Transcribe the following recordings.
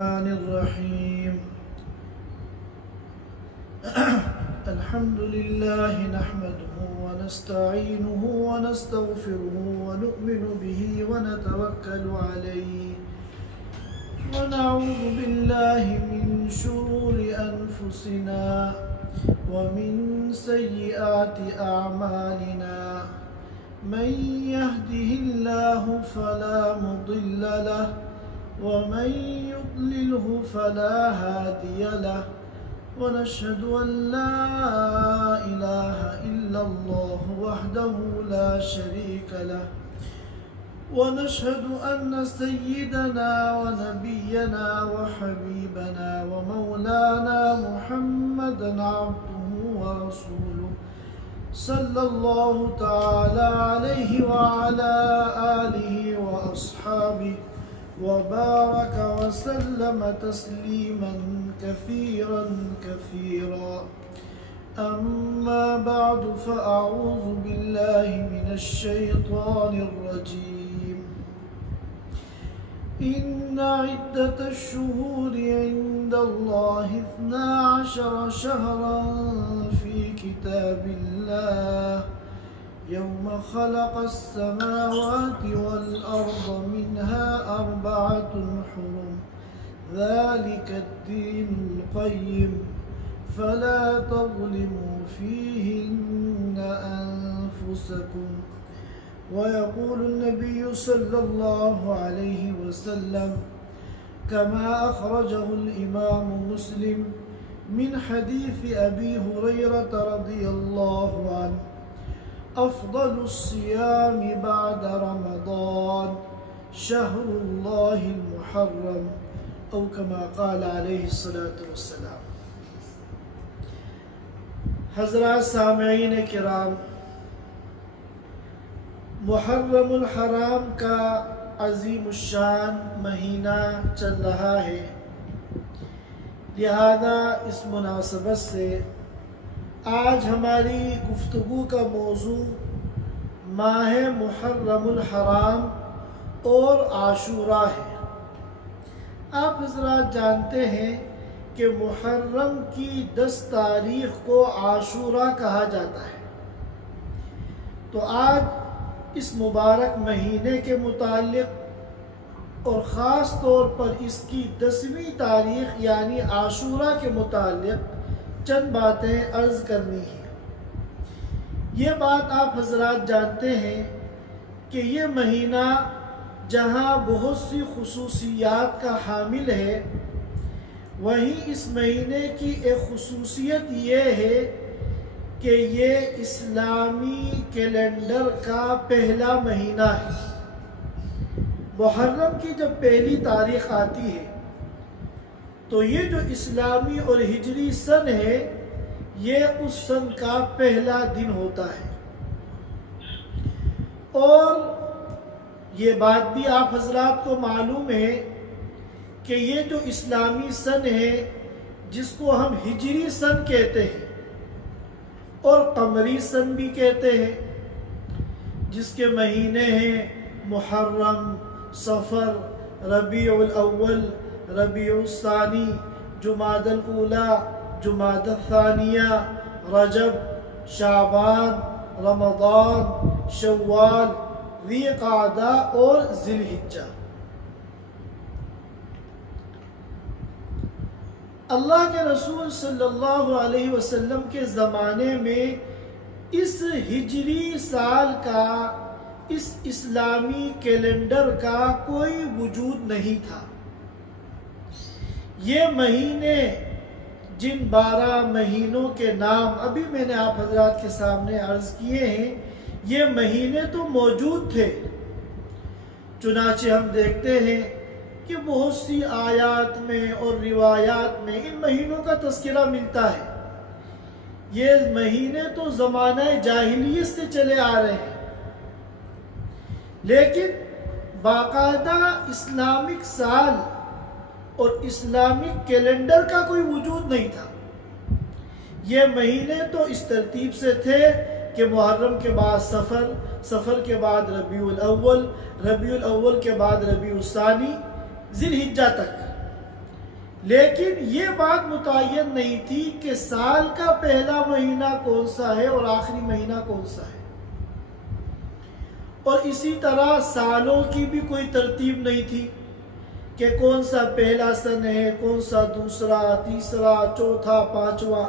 الرحمن الرحيم. الحمد لله نحمده ونستعينه ونستغفره ونؤمن به ونتوكل عليه ونعوذ بالله من شرور أنفسنا ومن سيئات أعمالنا. من يهده الله فلا مضل له ومن يضلله فلا هادي له. ونشهد أن لا إله إلا الله وحده لا شريك له. ونشهد أن سيدنا ونبينا وحبيبنا ومولانا محمدا عبده ورسوله صلى الله تعالى عليه وعلى آله وأصحابه وبارك وسلم تسليما كثيرا كثيرا. أما بعد فأعوذ بالله من الشيطان الرجيم. إن عدة الشهور عند الله 12 شهرا في كتاب الله يوم خلق السماوات والأرض منها 4 حرم ذلك الدين القيم فلا تظلموا فيهن أنفسكم. ويقول النبي صلى الله عليه وسلم كما أخرجه الإمام مسلم من حديث أبي هريرة رضي الله عنه: أفضل الصيام بعد رمضان شهر الله المحرم، أو كما قال عليه الصلاة والسلام. حضرات سامعین کرام، محرم الحرام کا عظیم الشان مہینہ چل رہا ہے، لہذا اس مناسبت سے آج ہماری گفتگو کا موضوع ماہ محرم الحرام اور عاشوراء ہے۔ آپ حضرات جانتے ہیں کہ محرم کی 10 تاریخ کو عاشوراء کہا جاتا ہے، تو آج اس مبارک مہینے کے متعلق اور خاص طور پر اس کی 10ویں تاریخ یعنی عاشوراء کے متعلق چند باتیں عرض کرنی ہیں۔ یہ بات آپ حضرات جانتے ہیں کہ یہ مہینہ جہاں بہت سی خصوصیات کا حامل ہے، وہیں اس مہینے کی ایک خصوصیت یہ ہے کہ یہ اسلامی کیلنڈر کا پہلا مہینہ ہے۔ محرم کی جب پہلی تاریخ آتی ہے تو یہ جو اسلامی اور ہجری سن ہے، یہ اس سن کا پہلا دن ہوتا ہے۔ اور یہ بات بھی آپ حضرات کو معلوم ہے کہ یہ جو اسلامی سن ہے، جس کو ہم ہجری سن کہتے ہیں اور قمری سن بھی کہتے ہیں، جس کے مہینے ہیں محرم، صفر، ربیع الاول، ربیع الثانی، جمادی الاولی، جمادی الثانیہ، رجب، شعبان، رمضان، شوال، ذی قعدہ اور ذی الحجہ۔ اللہ کے رسول صلی اللہ علیہ وسلم کے زمانے میں اس ہجری سال کا، اس اسلامی کیلنڈر کا کوئی وجود نہیں تھا۔ یہ مہینے، جن 12 مہینوں کے نام ابھی میں نے آپ حضرات کے سامنے عرض کیے ہیں، یہ مہینے تو موجود تھے، چنانچہ ہم دیکھتے ہیں کہ بہت سی آیات میں اور روایات میں ان مہینوں کا تذکرہ ملتا ہے۔ یہ مہینے تو زمانہ جاہلیت سے چلے آ رہے ہیں، لیکن باقاعدہ اسلامک سال اور اسلامک کیلنڈر کا کوئی وجود نہیں تھا۔ یہ مہینے تو اس ترتیب سے تھے کہ محرم کے بعد صفر، صفر کے بعد ربیع الاول، ربیع الاول کے بعد ربیع الثانی، ذی الحجہ تک لیکن یہ بات متعین نہیں تھی کہ سال کا پہلا مہینہ کون سا ہے اور آخری مہینہ کون سا ہے، اور اسی طرح سالوں کی بھی کوئی ترتیب نہیں تھی کہ کون سا پہلا سن ہے، کون سا دوسرا، تیسرا، چوتھا، پانچواں۔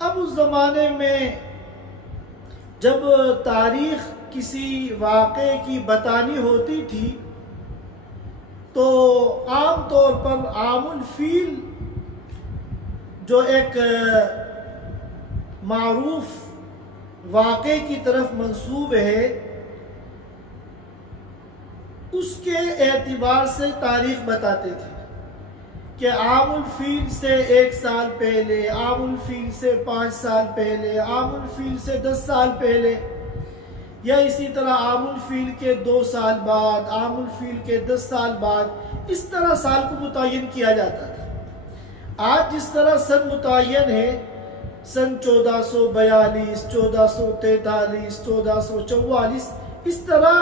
اب اس زمانے میں جب تاریخ کسی واقعے کی بتانی ہوتی تھی تو عام طور پر عام الفیل جو ایک معروف واقعے کی طرف منسوب ہے، اس کے اعتبار سے تاریخ بتاتے تھے کہ عام الفیل سے 1 سال پہلے، عام الفیل سے 5 سال پہلے، عام الفیل سے 10 سال پہلے، یا اسی طرح عام الفیل کے 2 سال بعد، عام الفیل کے 10 سال بعد، اس طرح سال کو متعین کیا جاتا تھا۔ آج جس طرح سن متعین ہے، سن 1442، 1443، 1444، اس طرح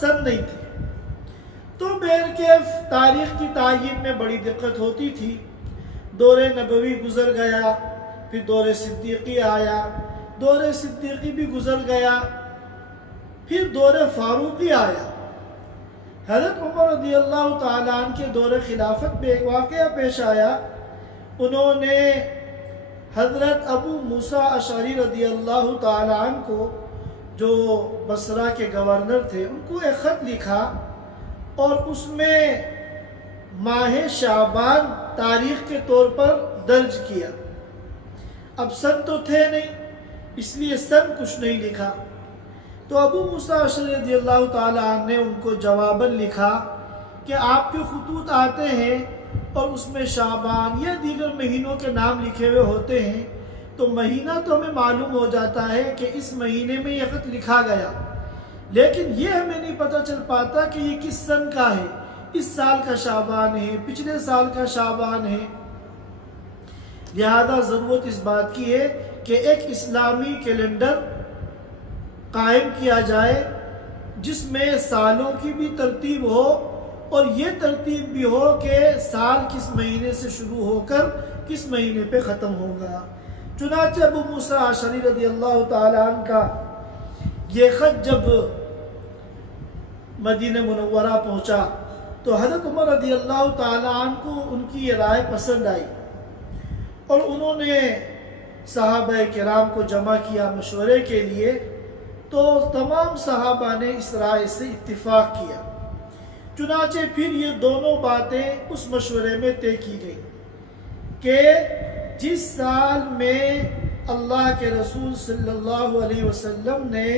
سن نہیں تھی۔ تو بہرکیف تاریخ کی تعیین میں بڑی دقت ہوتی تھی۔ دور نبوی گزر گیا، پھر دور صدیقی آیا، دور صدیقی بھی گزر گیا، پھر دور فاروقی آیا۔ حضرت عمر رضی اللہ تعالیٰ عنہ کے دور خلافت میں ایک واقعہ پیش آیا۔ انہوں نے حضرت ابو موسیٰ اشعری رضی اللہ تعالیٰ عنہ کو، جو بصرہ کے گورنر تھے، ان کو ایک خط لکھا اور اس میں ماہ شعبان تاریخ کے طور پر درج کیا۔ اب سن تو تھے نہیں، اس لیے سن کچھ نہیں لکھا۔ تو ابو موسیٰ اشعری رضی اللہ تعالیٰ عنہ نے ان کو جواباً لکھا کہ آپ کے خطوط آتے ہیں اور اس میں شعبان یا دیگر مہینوں کے نام لکھے ہوئے ہوتے ہیں، تو مہینہ تو ہمیں معلوم ہو جاتا ہے کہ اس مہینے میں یہ خط لکھا گیا، لیکن یہ ہمیں نہیں پتہ چل پاتا کہ یہ کس سن کا ہے، اس سال کا شعبان ہے، پچھلے سال کا شعبان ہے۔ لہذا ضرورت اس بات کی ہے کہ ایک اسلامی کیلنڈر قائم کیا جائے جس میں سالوں کی بھی ترتیب ہو اور یہ ترتیب بھی ہو کہ سال کس مہینے سے شروع ہو کر کس مہینے پہ ختم ہوگا۔ چنانچہ ابو موسیٰ اشعری رضی اللہ تعالیٰ عنہ کا یہ خط جب مدینہ منورہ پہنچا تو حضرت عمر رضی اللہ تعالیٰ عنہ کو ان کی یہ رائے پسند آئی اور انہوں نے صحابہ کرام کو جمع کیا مشورے کے لیے، تو تمام صحابہ نے اس رائے سے اتفاق کیا۔ چنانچہ پھر یہ دونوں باتیں اس مشورے میں طے کی گئی کہ جس سال میں اللہ کے رسول صلی اللہ علیہ وسلم نے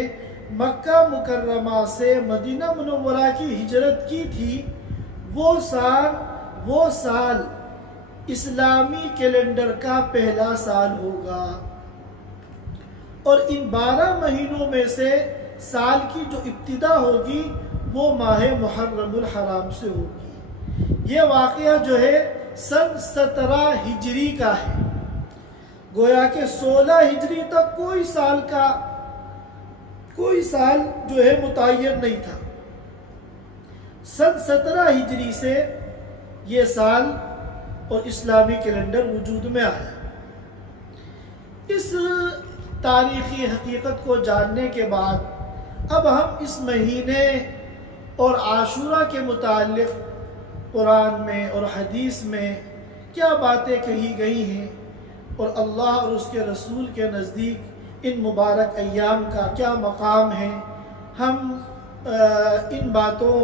مکہ مکرمہ سے مدینہ منورہ کی ہجرت کی تھی، وہ سال اسلامی کیلنڈر کا پہلا سال ہوگا، اور ان 12 مہینوں میں سے سال کی جو ابتدا ہوگی وہ ماہ محرم الحرام سے ہوگی۔ یہ واقعہ جو ہے سن 17 ہجری کا ہے، گویا کہ 16 ہجری تک کوئی سال جو ہے متعین نہیں تھا۔ سن 17 ہجری سے یہ سال اور اسلامی کیلنڈر وجود میں آیا۔ اس تاریخی حقیقت کو جاننے کے بعد اب ہم اس مہینے اور عاشورہ کے متعلق قرآن میں اور حدیث میں کیا باتیں کہی گئی ہیں اور اللہ اور اس کے رسول کے نزدیک ان مبارک ایام کا کیا مقام ہے، ہم ان باتوں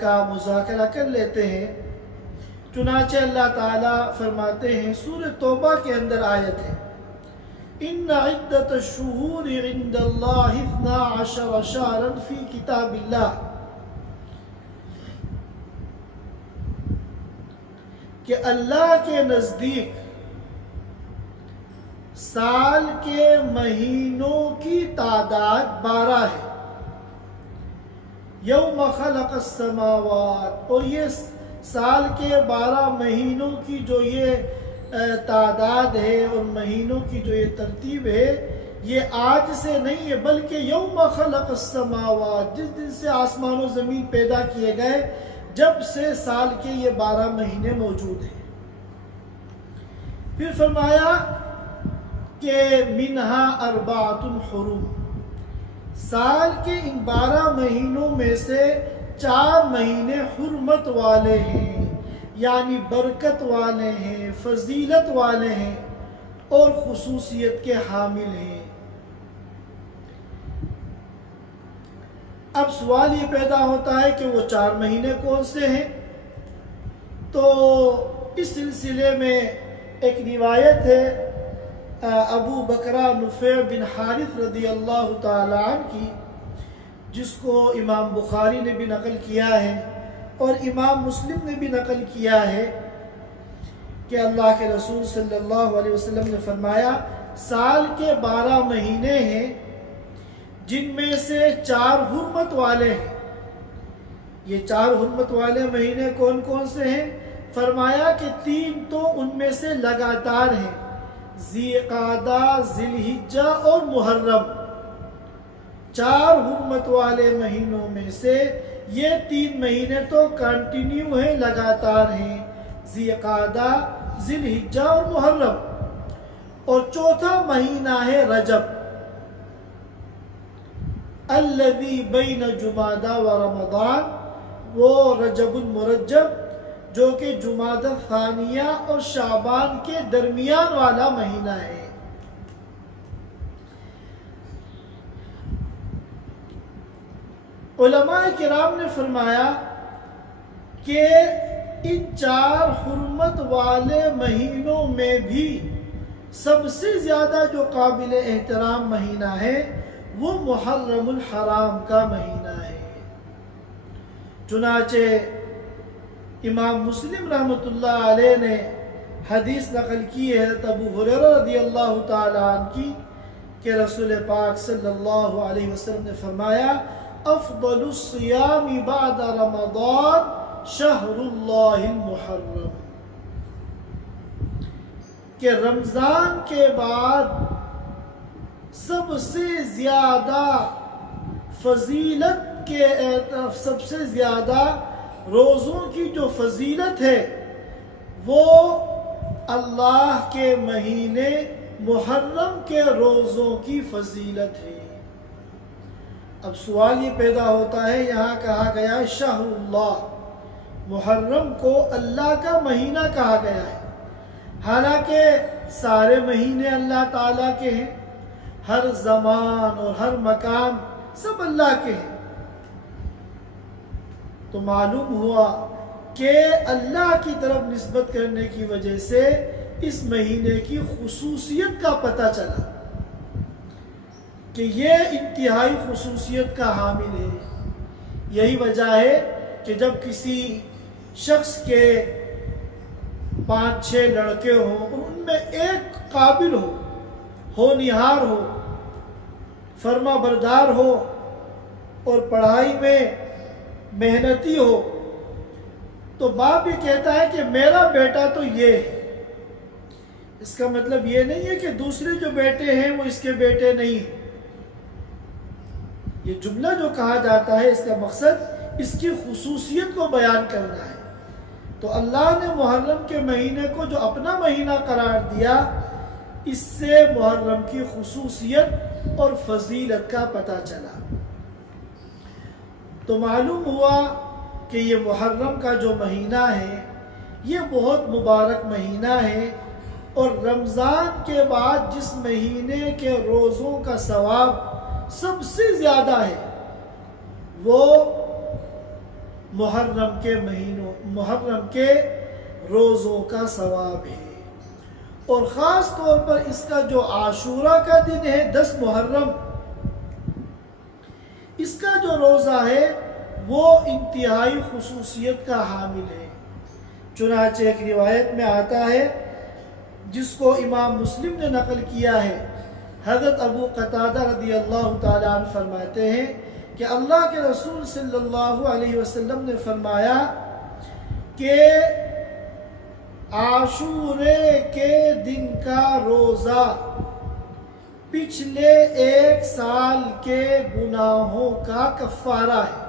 کا مذاکرہ کر لیتے ہیں۔ چنانچہ اللہ تعالیٰ فرماتے ہیں، سورہ توبہ کے اندر آیت ہے، ان عدت الشہور عند اللہ 12 شہرا فی کتاب اللہ، کہ اللہ کے نزدیک سال کے مہینوں کی تعداد 12 ہے۔ یوم خلق السماوات، اور یہ سال کے 12 مہینوں کی جو یہ تعداد ہے اور مہینوں کی جو یہ ترتیب ہے، یہ آج سے نہیں ہے، بلکہ یوم خلق السماوات، جس دن سے آسمان و زمین پیدا کیے گئے، جب سے سال کے یہ 12 مہینے موجود ہیں۔ پھر فرمایا کہ منہا اربعۃ حرم، سال کے ان 12 مہینوں میں سے 4 مہینے حرمت والے ہیں، یعنی برکت والے ہیں، فضیلت والے ہیں اور خصوصیت کے حامل ہیں۔ اب سوال یہ پیدا ہوتا ہے کہ وہ 4 مہینے کون سے ہیں؟ تو اس سلسلے میں ایک روایت ہے ابو بکرہ نفیع بن حارث رضی اللہ تعالی عنہ کی، جس کو امام بخاری نے بھی نقل کیا ہے اور امام مسلم نے بھی نقل کیا ہے کہ اللہ کے رسول صلی اللہ علیہ وسلم نے فرمایا سال کے 12 مہینے ہیں جن میں سے 4 حرمت والے ہیں۔ یہ 4 حرمت والے مہینے کون کون سے ہیں؟ فرمایا کہ 3 تو ان میں سے لگاتار ہیں، ذی قعدہ، ذی الحجہ اور محرم۔ 4 حرمت والے مہینوں میں سے یہ 3 مہینے تو کنٹینیو ہیں، لگاتار ہیں، ذی قعدہ، ذی الحجہ اور محرم۔ اور چوتھا مہینہ ہے رجب، الذی بین جمادی و رمضان، وہ رجب المرجب جو کہ جمادی ثانیہ اور شعبان کے درمیان والا مہینہ ہے۔ علماء کرام نے فرمایا کہ ان 4 حرمت والے مہینوں میں بھی سب سے زیادہ جو قابل احترام مہینہ ہے وہ محرم الحرام کا مہینہ ہے۔ چنانچہ امام مسلم رحمۃ اللہ علیہ نے حدیث نقل کی ہے ابو ہریرہ رضی اللہ تعالی عنہ کی کہ رسول پاک صلی اللہ علیہ وسلم نے فرمایا افضل الصیام بعد رمضان شہر اللہ المحرم، کہ رمضان کے بعد سب سے زیادہ فضیلت کے سب سے زیادہ روزوں کی جو فضیلت ہے وہ اللہ کے مہینے محرم کے روزوں کی فضیلت ہے۔ اب سوال یہ پیدا ہوتا ہے، یہاں کہا گیا شہر اللہ، محرم کو اللہ کا مہینہ کہا گیا ہے، حالانکہ سارے مہینے اللہ تعالیٰ کے ہیں، ہر زمان اور ہر مکان سب اللہ کے ہیں۔ تو معلوم ہوا کہ اللہ کی طرف نسبت کرنے کی وجہ سے اس مہینے کی خصوصیت کا پتہ چلا کہ یہ انتہائی خصوصیت کا حامل ہے۔ یہی وجہ ہے کہ جب کسی شخص کے 5-6 لڑکے ہوں اور ان میں ایک قابل ہو، ہونہار ہو، فرما بردار ہو اور پڑھائی میں محنتی ہو، تو باپ یہ کہتا ہے کہ میرا بیٹا تو یہ ہے۔ اس کا مطلب یہ نہیں ہے کہ دوسرے جو بیٹے ہیں وہ اس کے بیٹے نہیں ہیں۔ یہ جملہ جو کہا جاتا ہے اس کا مقصد اس کی خصوصیت کو بیان کرنا ہے۔ تو اللہ نے محرم کے مہینے کو جو اپنا مہینہ قرار دیا، اس سے محرم کی خصوصیت اور فضیلت کا پتہ چلا۔ تو معلوم ہوا کہ یہ محرم کا جو مہینہ ہے یہ بہت مبارک مہینہ ہے، اور رمضان کے بعد جس مہینے کے روزوں کا ثواب سب سے زیادہ ہے وہ محرم کے روزوں کا ثواب ہے۔ اور خاص طور پر اس کا جو عاشورہ کا دن ہے 10 محرم، اس کا جو روزہ ہے وہ انتہائی خصوصیت کا حامل ہے۔ چنانچہ ایک روایت میں آتا ہے جس کو امام مسلم نے نقل کیا ہے، حضرت ابو قتادہ رضی اللہ تعالیٰ عنہ فرماتے ہیں کہ اللہ کے رسول صلی اللہ علیہ وسلم نے فرمایا کہ عاشورے کے دن کا روزہ پچھلے 1 سال کے گناہوں کا کفارہ ہے۔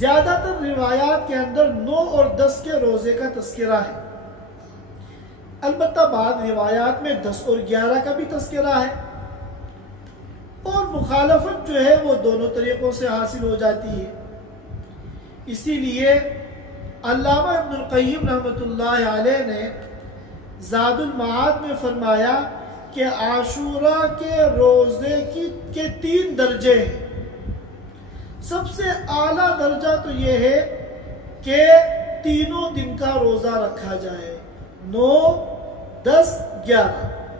زیادہ تر روایات کے اندر 9 اور 10 کے روزے کا تذکرہ ہے، البتہ بعض روایات میں 10 اور 11 کا بھی تذکرہ ہے، اور مخالفت جو ہے وہ دونوں طریقوں سے حاصل ہو جاتی ہے۔ اسی لیے علامہ ابن القیم رحمۃ اللہ علیہ نے زاد المعاد میں فرمایا کہ عاشوراء کے روزے کے 3 درجے ہیں۔ سب سے اعلیٰ درجہ تو یہ ہے کہ تینوں دن کا روزہ رکھا جائے، 9، 10، 11،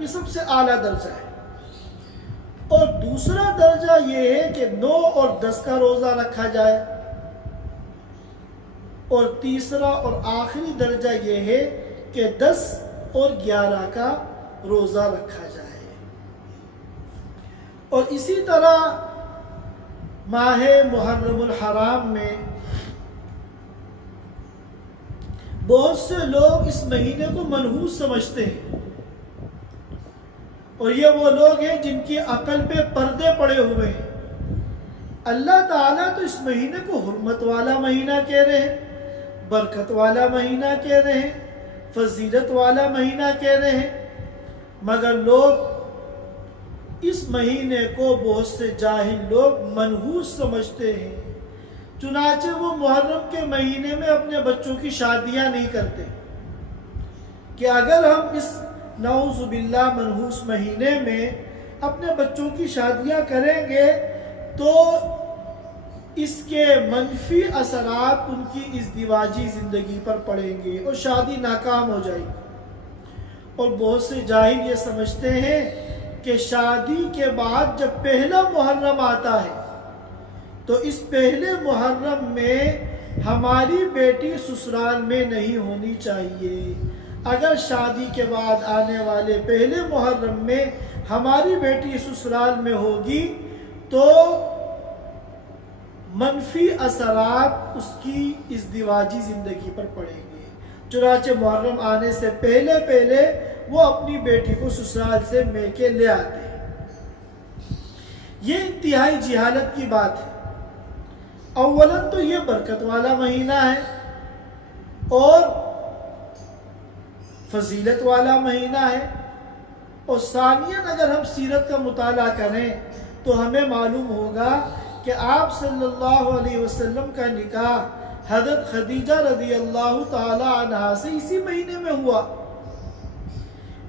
یہ سب سے اعلیٰ درجہ ہے۔ اور دوسرا درجہ یہ ہے کہ 9 اور 10 کا روزہ رکھا جائے، اور تیسرا اور آخری درجہ یہ ہے کہ 10 اور 11 کا روزہ رکھا جائے۔ اور اسی طرح ماہ محرم الحرام میں بہت سے لوگ اس مہینے کو منحوس سمجھتے ہیں، اور یہ وہ لوگ ہیں جن کی عقل پہ پردے پڑے ہوئے ہیں۔ اللہ تعالیٰ تو اس مہینے کو حرمت والا مہینہ کہہ رہے ہیں، برکت والا مہینہ کہہ رہے ہیں، فضیلت والا مہینہ کہہ رہے ہیں، مگر لوگ اس مہینے کو بہت سے جاہل لوگ منحوس سمجھتے ہیں، چنانچہ وہ محرم کے مہینے میں اپنے بچوں کی شادیاں نہیں کرتے کہ اگر ہم اس نعوذ باللہ منحوس مہینے میں اپنے بچوں کی شادیاں کریں گے تو اس کے منفی اثرات ان کی ازدواجی زندگی پر پڑیں گے اور شادی ناکام ہو جائے گی۔ اور بہت سے جاہل یہ سمجھتے ہیں کہ شادی کے بعد جب پہلا محرم آتا ہے تو اس پہلے محرم میں ہماری بیٹی سسرال میں نہیں ہونی چاہیے، اگر شادی کے بعد آنے والے پہلے محرم میں ہماری بیٹی سسرال میں ہوگی تو منفی اثرات اس کی ازدواجی زندگی پر پڑیں گے، چنانچہ محرم آنے سے پہلے وہ اپنی بیٹی کو سسرال سے میکے لے آتے ہیں۔ یہ انتہائی جہالت کی بات ہے۔ اولاً تو یہ برکت والا مہینہ ہے اور فضیلت والا مہینہ ہے، اور ثانیاً اگر ہم سیرت کا مطالعہ کریں تو ہمیں معلوم ہوگا کہ آپ صلی اللہ علیہ وسلم کا نکاح حضرت خدیجہ رضی اللہ تعالی عنہا سے اسی مہینے میں ہوا۔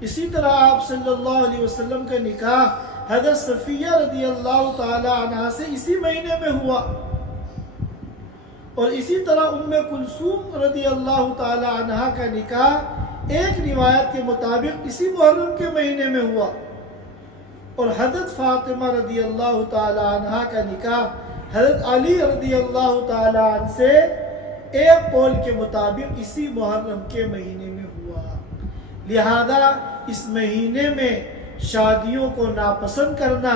اسی طرح آپ صلی اللہ علیہ وسلم کا نکاح حضرت صفیہ رضی اللہ تعالی عنہا سے اسی مہینے میں ہوا، اور اسی طرح ام کلثوم رضی اللہ تعالی عنہا کا نکاح ایک روایت کے مطابق اسی محرم کے مہینے میں ہوا، اور حضرت فاطمہ رضی اللہ تعالی عنہا کا نکاح حضرت علی رضی اللہ تعالی عنہ سے ایک قول کے مطابق اسی محرم کے مہینے میں ہوا۔ لہذا اس مہینے میں شادیوں کو ناپسند کرنا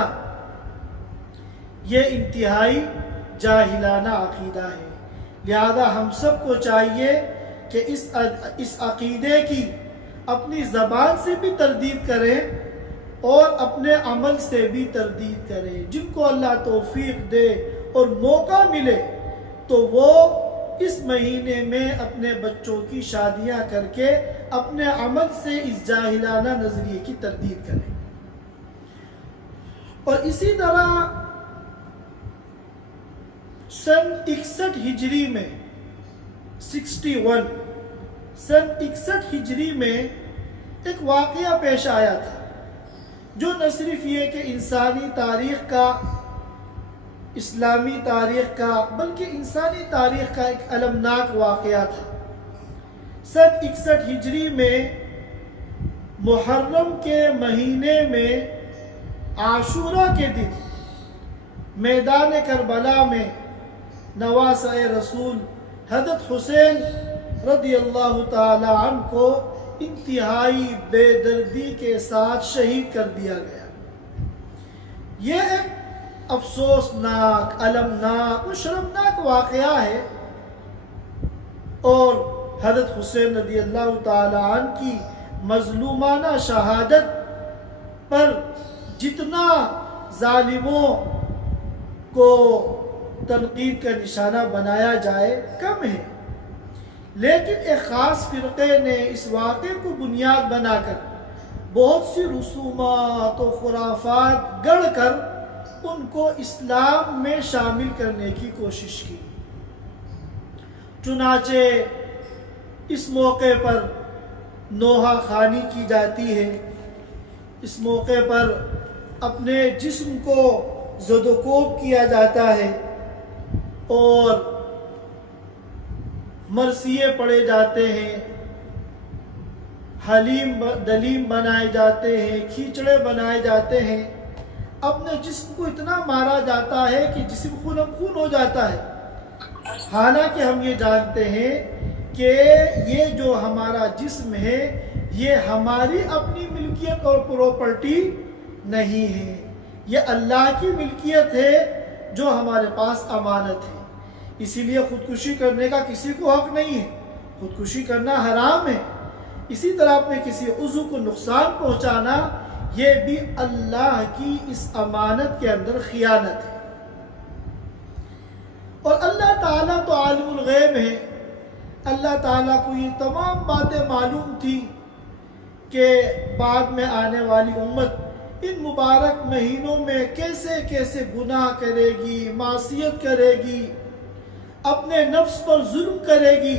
یہ انتہائی جاہلانہ عقیدہ ہے۔ لہذا ہم سب کو چاہیے کہ اس عقیدے کی اپنی زبان سے بھی تردید کریں اور اپنے عمل سے بھی تردید کریں۔ جن کو اللہ توفیق دے اور موقع ملے تو وہ اس مہینے میں اپنے بچوں کی شادیاں کر کے اپنے عمل سے اس جاہلانہ نظریے کی تردید کریں۔ اور اسی طرح سن 61 ہجری میں 61 سن 61 ہجری میں ایک واقعہ پیش آیا تھا جو نہ صرف یہ کہ انسانی تاریخ کا، اسلامی تاریخ کا، بلکہ انسانی تاریخ کا ایک المناک واقعہ تھا۔ سن 61 ہجری میں محرم کے مہینے میں عاشوراء کے دن میدان کربلا میں نواسۂ رسول حضرت حسین رضی اللہ تعالی عنہ کو انتہائی بے دردی کے ساتھ شہید کر دیا گیا۔ یہ ایک افسوسناک، المناک و شرمناک واقعہ ہے، اور حضرت حسین رضی اللہ تعالی عنہ کی مظلومانہ شہادت پر جتنا ظالموں کو تنقید کا نشانہ بنایا جائے کم ہے، لیکن ایک خاص فرقے نے اس واقعے کو بنیاد بنا کر بہت سی رسومات و خرافات گڑھ کر ان کو اسلام میں شامل کرنے کی کوشش کی۔ چنانچہ اس موقع پر نوحہ خوانی کی جاتی ہے، اس موقع پر اپنے جسم کو زد و کوب کیا جاتا ہے اور مرثیے پڑھے جاتے ہیں، حلیم دلیم بنائے جاتے ہیں، کھیچڑے بنائے جاتے ہیں، اپنے جسم کو اتنا مارا جاتا ہے کہ جسم خونم خون ہو جاتا ہے۔ حالانکہ ہم یہ جانتے ہیں کہ یہ جو ہمارا جسم ہے یہ ہماری اپنی ملکیت اور پراپرٹی نہیں ہے، یہ اللہ کی ملکیت ہے جو ہمارے پاس امانت ہے۔ اسی لیے خودکشی کرنے کا کسی کو حق نہیں ہے، خودکشی کرنا حرام ہے۔ اسی طرح اپنے کسی عضو کو نقصان پہنچانا یہ بھی اللہ کی اس امانت کے اندر خیانت ہے۔ اور اللہ تعالیٰ تو عالم الغیب ہے، اللہ تعالیٰ کو یہ تمام باتیں معلوم تھی کہ بعد میں آنے والی امت ان مبارک مہینوں میں کیسے کیسے گناہ کرے گی، معصیت کرے گی، اپنے نفس پر ظلم کرے گی۔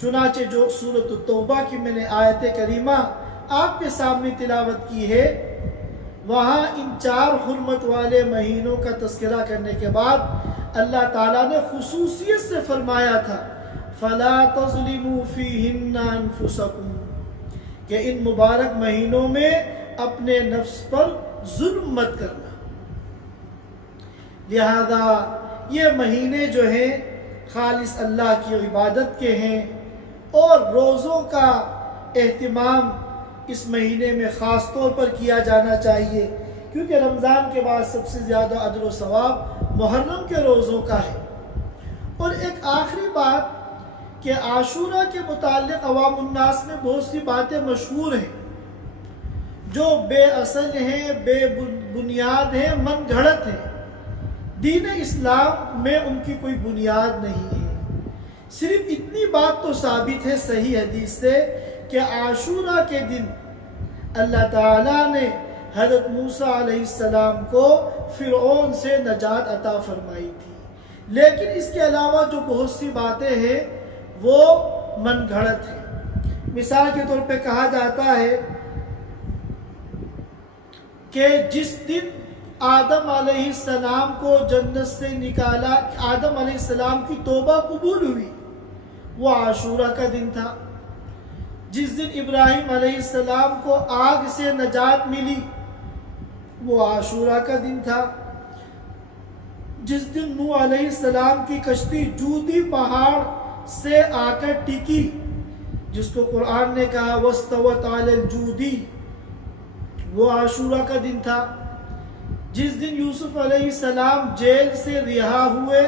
چنانچہ جو سورۃ التوبہ کی میں نے آیت کریمہ آپ کے سامنے تلاوت کی ہے، وہاں ان 4 حرمت والے مہینوں کا تذکرہ کرنے کے بعد اللہ تعالیٰ نے خصوصیت سے فرمایا تھا فَلَا تَظْلِمُوا فِيهِنَّ أَنفُسَكُمْ کہ ان مبارک مہینوں میں اپنے نفس پر ظلم مت کرنا۔ لہذا یہ مہینے جو ہیں خالص اللہ کی عبادت کے ہیں، اور روزوں کا اہتمام اس مہینے میں خاص طور پر کیا جانا چاہیے، کیونکہ رمضان کے بعد سب سے زیادہ اجر و ثواب محرم کے روزوں کا ہے۔ اور ایک آخری بات کہ عاشورہ کے متعلق عوام الناس میں بہت سی باتیں مشہور ہیں جو بے اصل ہیں، بے بنیاد ہیں، من گھڑت ہیں۔ دین اسلام میں ان کی کوئی بنیاد نہیں ہے۔ صرف اتنی بات تو ثابت ہے صحیح حدیث سے کہ عاشورہ کے دن اللہ تعالیٰ نے حضرت موسیٰ علیہ السلام کو فرعون سے نجات عطا فرمائی تھی، لیکن اس کے علاوہ جو بہت سی باتیں ہیں وہ من گھڑت ہیں۔ مثال کے طور پہ کہا جاتا ہے کہ جس دن آدم علیہ السلام کو جنت سے نکالا، آدم علیہ السلام کی توبہ قبول ہوئی، وہ عاشورہ کا دن تھا۔ جس دن ابراہیم علیہ السلام کو آگ سے نجات ملی وہ عاشورہ کا دن تھا۔ جس دن نوح علیہ السلام کی کشتی جودی پہاڑ سے آ کر ٹکی، جس کو قرآن نے کہا وَاسْتَوَتْ عَلَى الْجُودِ، وہ عاشورہ کا دن تھا۔ جس دن یوسف علیہ السلام جیل سے رہا ہوئے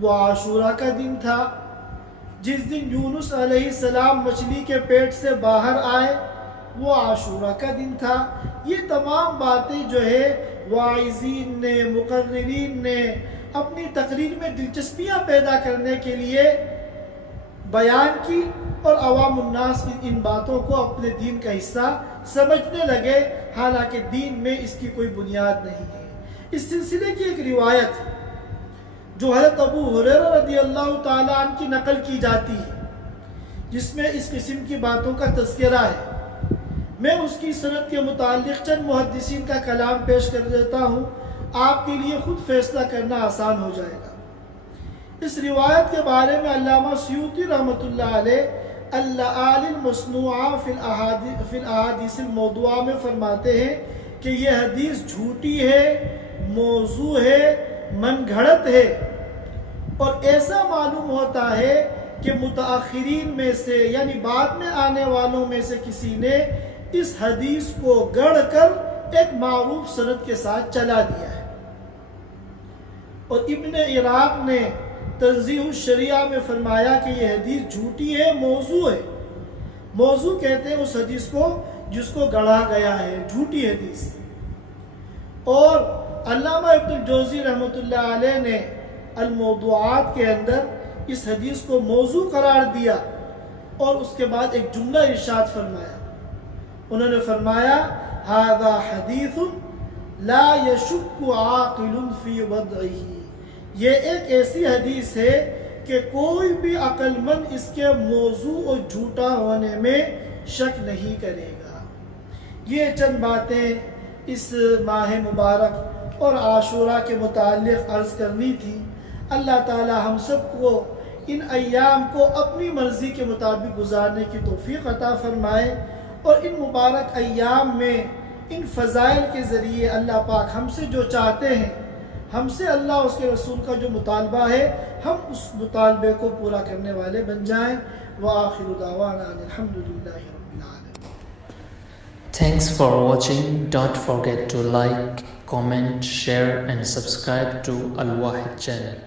وہ عاشورہ کا دن تھا۔ جس دن یونس علیہ السلام مچھلی کے پیٹ سے باہر آئے وہ عاشورہ کا دن تھا۔ یہ تمام باتیں جو ہے واعظین نے، مقررین نے اپنی تقریر میں دلچسپیاں پیدا کرنے کے لیے بیان کی، اور عوام الناس ان باتوں کو اپنے دین کا حصہ سمجھنے لگے، حالانکہ دین میں اس کی کوئی بنیاد نہیں ہے۔ اس سلسلے کی ایک روایت جو حضرت ابو ہریرہ رضی اللہ تعالیٰ عنہ کی نقل کی جاتی ہے، جس میں اس قسم کی باتوں کا تذکرہ ہے، میں اس کی سند کے متعلق چند محدثین کا کلام پیش کر دیتا ہوں، آپ کے لیے خود فیصلہ کرنا آسان ہو جائے گا۔ اس روایت کے بارے میں علامہ سیوطی رحمۃ اللہ علیہ اللآل المصنوعہ فی الاحادیث الموضوعہ میں فرماتے ہیں کہ یہ حدیث جھوٹی ہے، موضوع ہے، من گھڑت ہے، اور ایسا معلوم ہوتا ہے کہ متاخرین میں سے یعنی بعد میں آنے والوں میں سے کسی نے اس حدیث کو گڑھ کر ایک معروف سند کے ساتھ چلا دیا ہے۔ اور ابن عراق نے تنزیہ الشریعہ میں فرمایا کہ یہ حدیث جھوٹی ہے، موضوع ہے۔ موضوع کہتے ہیں اس حدیث کو جس کو گڑھا گیا ہے، جھوٹی حدیث۔ اور علامہ ابن الجوزی رحمۃ اللہ علیہ نے الموضوعات کے اندر اس حدیث کو موضوع قرار دیا اور اس کے بعد ایک جملہ ارشاد فرمایا. انہوں نے فرمایا ھذا حدیث لا یشک عاقل فی وضعہ، یہ ایک ایسی حدیث ہے کہ کوئی بھی عقل مند اس کے موضوع اور جھوٹا ہونے میں شک نہیں کرے گا. یہ چند باتیں اس ماہ مبارک اور عاشوراء کے متعلق عرض کرنی تھی. اللہ تعالی ہم سب کو ان ایام کو اپنی مرضی کے مطابق گزارنے کی توفیق عطا فرمائے، اور ان مبارک ایام میں ان فضائل کے ذریعے اللہ پاک ہم سے جو چاہتے ہیں، ہم سے اللہ اس کے رسول کا جو مطالبہ ہے، ہم اس مطالبے کو پورا کرنے والے بن جائیں. وآخر دعوانا الحمدللہ رب العالمین. Thanks for watching. Don't forget to like, comment, share and subscribe to Al Wahid channel.